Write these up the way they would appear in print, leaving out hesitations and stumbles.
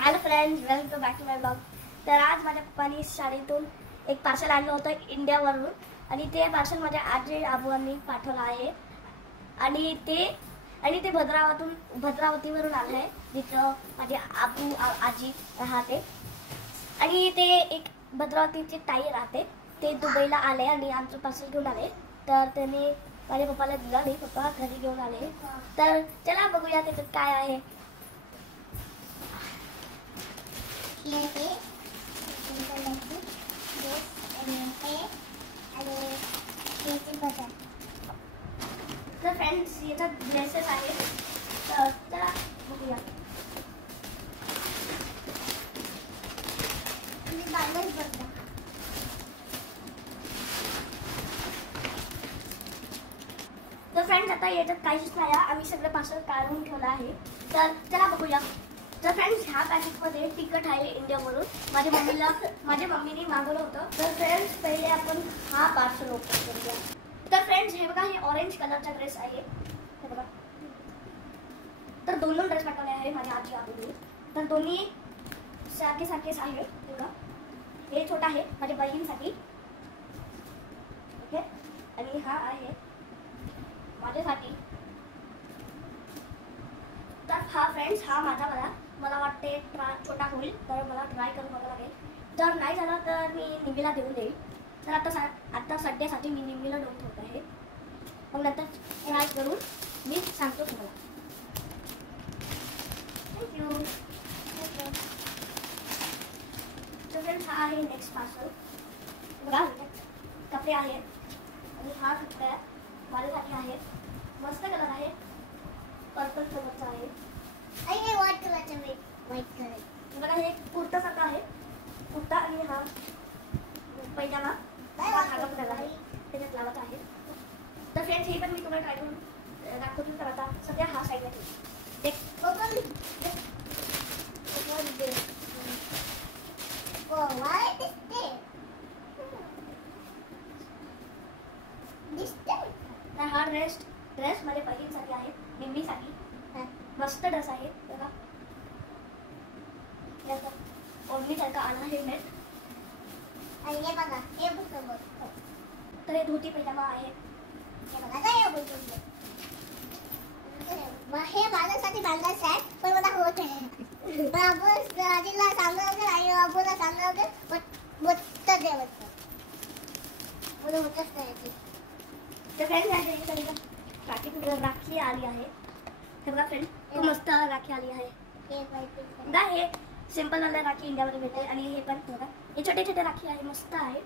Hello friends, welcome back to my blog. तर आज माझ्या पप्पांनी शाळेतून एक पार्सल आणलं होतं इंडियावरून आणि ते पार्सल माझ्या आजी आबूंनी पाठवलं आहे आणि ते भद्रावतीवरून आलं आहे, जिथं माझे आबू आजी राहते आणि ते एक भद्रावतीचे ताई राहते। ते दुबईला आले आणि आमचं पार्सल घेऊन आले। तर त्यांनी माझ्या पप्पाला दिलं आणि पप्पा घरी घेऊन आले। तर चला बघूया त्याच्यात काय आहे। तर फ्रेंड्स, याच्यात ड्रेसेस आहेत, तर चला बघूया। तर फ्रेंड्स, आता याच्यात काहीच नाही, आम्ही सगळं पार्सल काढून ठेवलं आहे। तर चला बघूया। तर फ्रेंड्स, ह्या पॅकेटमध्ये तिखट आहे इंडियावरून। माझ्या मम्मीने मागवलं होतं। तर फ्रेंड्स, पहिले आपण हा पार्सल ओपन करूया। तर फ्रेंड्स, हे बघा, हे ऑरेंज कलरचा ड्रेस आहे, हे बघा। तर दोन ड्रेस पाठवले आहे माझ्या आजी आबूंनी। तर दोन्ही सारखेच आहे, हे बघा। हे छोटा आहे माझ्या बहिणीसाठी, ओके, आणि हा आहे माझ्यासाठी। तर हा फ्रेंड्स, हा मला वाटते छोटा होईल, तर मला ट्राय करून बघावं लागेल। जर नाही झाला तर मी निम्मीला देऊन देईल। तर आता सध्यासाठी मी निम्मीला देऊन ठेवत आहे, मग नंतर ट्राय करून मी सांगतो तुम्हाला। थँक्यू। तर फ्रेंड्स, हा आहे नेक्स्ट पार्सल, बघा, कपडे आहेत आणि हा कपडा माझ्यासाठी आहे। मस्त कलर आहे, पर्पल कलरचा आहे आणि व्हाईट कलरचा आहे। व्हाईट कलर बघा, हे कुर्ता सारखा आहे, कुर्ता, आणि हा पैजामा धागा कलर आहे, त्याच्यात लावायचा आहे। तर फ्रेंड्स, हे पण मी तुम्हाला ट्राय करून दाखवतो। तर आता सध्या हा साईडला हा ड्रेस माझ्या बहिणीसाठी आहे, निम्मीसाठी। मस्त ड्रेस आहे, बघा, ओढणी सारखा आला आहे नेट, आणि हे बघा, हे बघा। तर हे धोती पैजामा आहे, हे बघा। हे माझ्यासाठी बांधायचं आहे, पण मला होत आहे। बाबू आजीला सांगावं आणि बाबूला सांगावं, मोठं देवाचं मला होतच नाही। तर फ्रेंड्स, राखी आली आहे, हे बघा फ्रेंड, खूप मस्त राखी आली आहे। हे सिंपल वाला राखी इंडियामध्ये मिळते, आणि हे पण बघा, हे छोटे छोटे राखी आहे, मस्त आहे।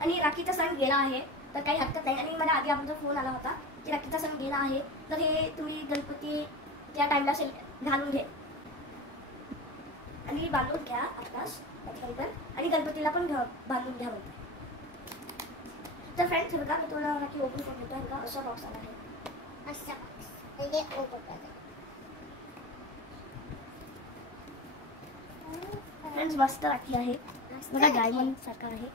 आणि राखीचा सण गेला आहे, तर काही हरकत नाही। आणि मला आधी आमचा फोन आला होता की राखीचा सण गेला आहे, तर हे तुम्ही गणपती त्या टाइमला घालून घे आणि बांधून घ्या आताच, आणि गणपतीला पण बांधून घ्या। तर फ्रेंड्स, बघा, मी थोडं राखी ओपन करून देतो। बघा, असा बॉक्स आला आहे, असा बॉक्स, हे ओपन करा। फ्रेंड्स, मस्त राखी आहे, बघा, डायमंड सारखा आहे।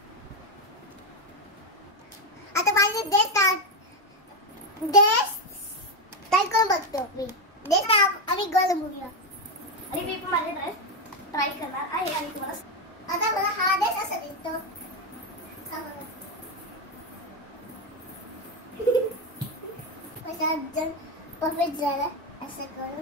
आता माझे देश काय करून बघतो मी, देश आम्ही गर्ल बघूया, आणि मी पण माझे ड्रेस ट्राय करणार आहे आणि तुम्हाला आता मला हा ड्रेस असा दिसतो। परफेक्ट झाला, असं करून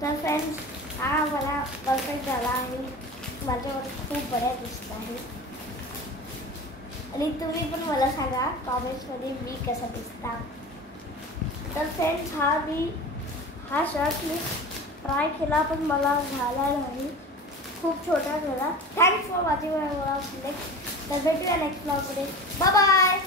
तर फ्रेंड्स, हा मला परफेक्ट झाला आहे, माझ्यावर खूप बऱ्या दिसत आहे। आणि तुम्ही पण मला सांगा कॉमेंट्समध्ये मी कसा दिसता। तर फ्रेंड्स, हा शर्ट मी ट्राय केला, पण मला झाला नाही, खूप छोटा झाला। Thanks for watching my vlog. तर भेटूया नेक्स्ट व्लॉगमध्ये, बाय बाय।